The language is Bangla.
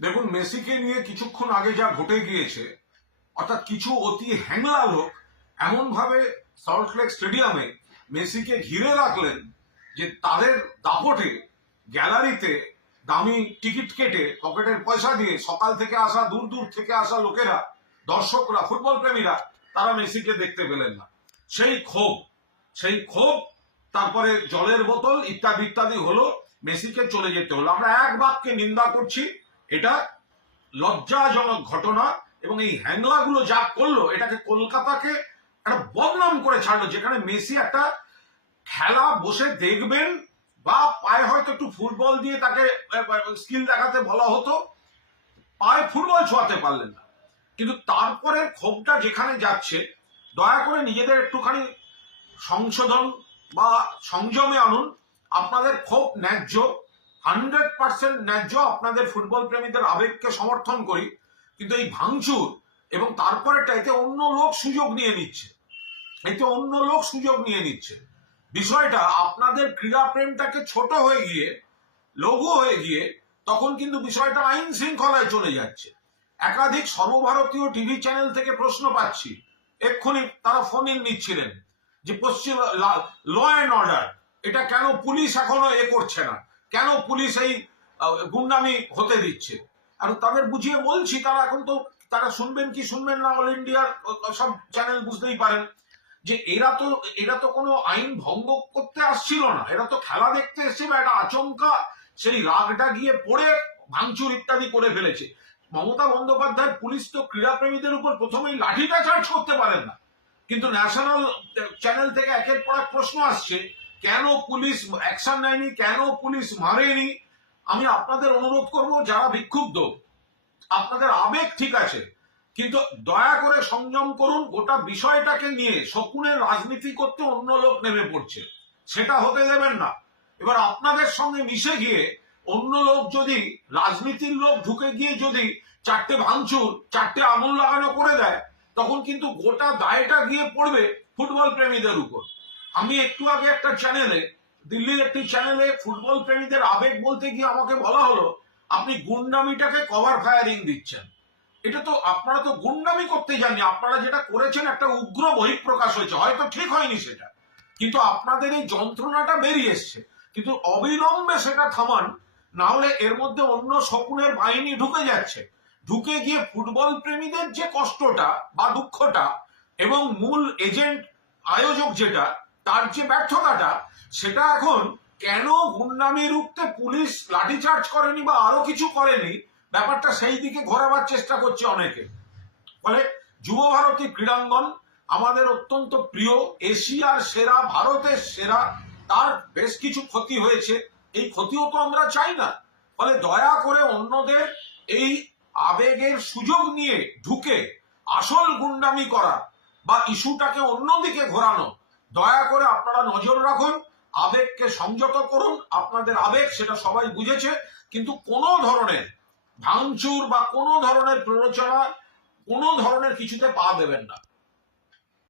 দেখুন, মেসিকে নিয়ে কিছুক্ষণ আগে যা ঘটে গিয়েছে, অর্থাৎ কিছু অতি হ্যাংলা লোক এমন ভাবে সল্টলেক স্টেডিয়ামে মেসিকে ঘিরে রাখলেন যে তাদের দাপটে গ্যালারিতে দামি টিকিট কেটে পকেটের পয়সা দিয়ে সকাল থেকে আসা, দূর দূর থেকে আসা লোকেরা, দর্শকরা, ফুটবল প্রেমীরা তারা মেসিকে দেখতে পেলেন না। সেই ক্ষোভ তারপরে জলের বোতল ইত্যাদি ইত্যাদি হলো, মেসিকে চলে যেতে হলো। আমরা এক বাক্যে নিন্দা করছি, এটা লজ্জাজনক ঘটনা। এবং এই হ্যাংলাগুলো যা করলো, এটাকে কলকাতাকে একটা বদনাম করে ছাড়লো, যেখানে মেসি একটা খেলা বসে দেখবেন বা পায়ে হয়তো একটু ফুটবল দিয়ে তাকে স্কিল দেখাতে বলা হতো, পায়ে ফুটবল ছোঁয়াতে পারলেন না। কিন্তু তারপরে ক্ষোভটা যেখানে যাচ্ছে, দয়া করে নিজেদের একটুখানি সংশোধন বা সংযমে আনুন। আপনাদের ক্ষোভ ন্যায্য, 100% ন্যায্য। আপনাদের ফুটবল প্রেমীদের আবেগকে সমর্থন করি, কিন্তু এই ভাঙচুর এবং তারপরেটা, এতে অন্য লোক সুযোগ নিয়ে নিচ্ছে। বিষয়টা আপনাদের ক্রীড়া প্রেমটাকে ছোট হয়ে গিয়ে, লঘু হয়ে গিয়ে, তখন কিন্তু বিষয়টা আইন শৃঙ্খলায় চলে যাচ্ছে। একাধিক সর্বভারতীয় টিভি চ্যানেল থেকে প্রশ্ন পাচ্ছি, এক্ষুনি তারা ফোন ইন নিচ্ছিলেন যে পশ্চিম ল অ্যান্ড অর্ডার, এটা কেন পুলিশ এখনো করছে না, কেন পুলিশ এই গুন্ডামি হতে দিচ্ছে। আর তাদের বুঝিয়ে বলছি, তারা এখন তো তারা শুনবেন কি শুনবেন না, অল ইন্ডিয়ার সব চ্যানেল বুঝতেই পারেন যে এরা তো কোনো আইন ভঙ্গ করতে আসছিল না, এরা তো খেলা দেখতে এসেছিল। একটা আচমকা সেই রাগটা গিয়ে পড়ে ভাঙচুর ইত্যাদি করে ফেলেছে। মমতা বন্দ্যোপাধ্যায় পুলিশ তো ক্রীড়াপ্রেমীদের উপর প্রথমেই লাঠিটা চার্জ করতে পারেন না, কিন্তু ন্যাশনাল চ্যানেল থেকে একের পর এক প্রশ্ন আসছে, কেন পুলিশ অ্যাকশন নেয়নি, কেন পুলিশ মারেনি। আমি আপনাদের অনুরোধ করব, যারা বিক্ষুব্ধ, আপনাদের আবেগ ঠিক আছে, কিন্তু দয়া করে সংযম করুন। গোটা বিষয়টাকে নিয়ে শকুনের রাজনীতি করতে অন্য লোক নেমে পড়ছে, সেটা হতে দেবেন না। এবার আপনাদের সঙ্গে মিশে গিয়ে অন্য লোক যদি, রাজনীতির লোক ঢুকে গিয়ে যদি চারটে ভাঙচুর, চারটে আঙুল লাগানো করে দেয়, তখন কিন্তু গোটা দায়টা গিয়ে পড়বে ফুটবল প্রেমীদের উপর। আমি একটু আগে একটা চ্যানেলে, দিল্লির একটি চ্যানেলে ফুটবল প্রেমীদের আবেগ বলতে গিয়ে আমাকে বলা হলো, আপনি গুন্ডামিটাকে কভার ফায়ারিং দিচ্ছেন। এটা তো, আপনারা তো গুন্ডামি করতে যাননি, আপনারা যেটা করেছেন একটা উগ্র বহিঃপ্রকাশ হয়েছে, হয়তো ঠিক হয়নি সেটা, কিন্তু আপনাদের এই যন্ত্রণাটা বেরিয়ে এসছে। কিন্তু অবিলম্বে সেটা থামান, না হলে এর মধ্যে অন্য শকুনের বাহিনী ঢুকে যাচ্ছে। ঢুকে গিয়ে ফুটবল প্রেমীদের যে কষ্টটা বা দুঃখটা, এবং মূল এজেন্ট আয়োজক যেটা, তার যে ব্যর্থতাটা, সেটা এখন কেন গুন্ডামি রুখতে পুলিশ লাঠিচার্জ করেনি বা আরো কিছু করেনি, ব্যাপারটা সেই দিকে ঘোরাবার চেষ্টা করছে অনেকে। ফলে যুব ভারতী ক্রীড়াঙ্গন আমাদের অত্যন্ত প্রিয়, এশিয়ার সেরা, ভারতের সেরা, তার বেশ কিছু ক্ষতি হয়েছে, এই ক্ষতিও তো আমরা চাই না। ফলে দয়া করে অন্যদের এই আবেগের সুযোগ নিয়ে ঢুকে আসল গুন্ডামি করা বা ইস্যুটাকে অন্যদিকে ঘোরানো, দয়া করে আপনারা নজর রাখুন, আবেগকে সংযত করুন। আপনাদের আবেগ, সেটা সবাই বুঝেছে, কিন্তু কোনো ধরনের ভাঙচুর বা কোনো ধরনের প্ররোচনা, কোনো ধরনের কিছুতে পা দেবেন না।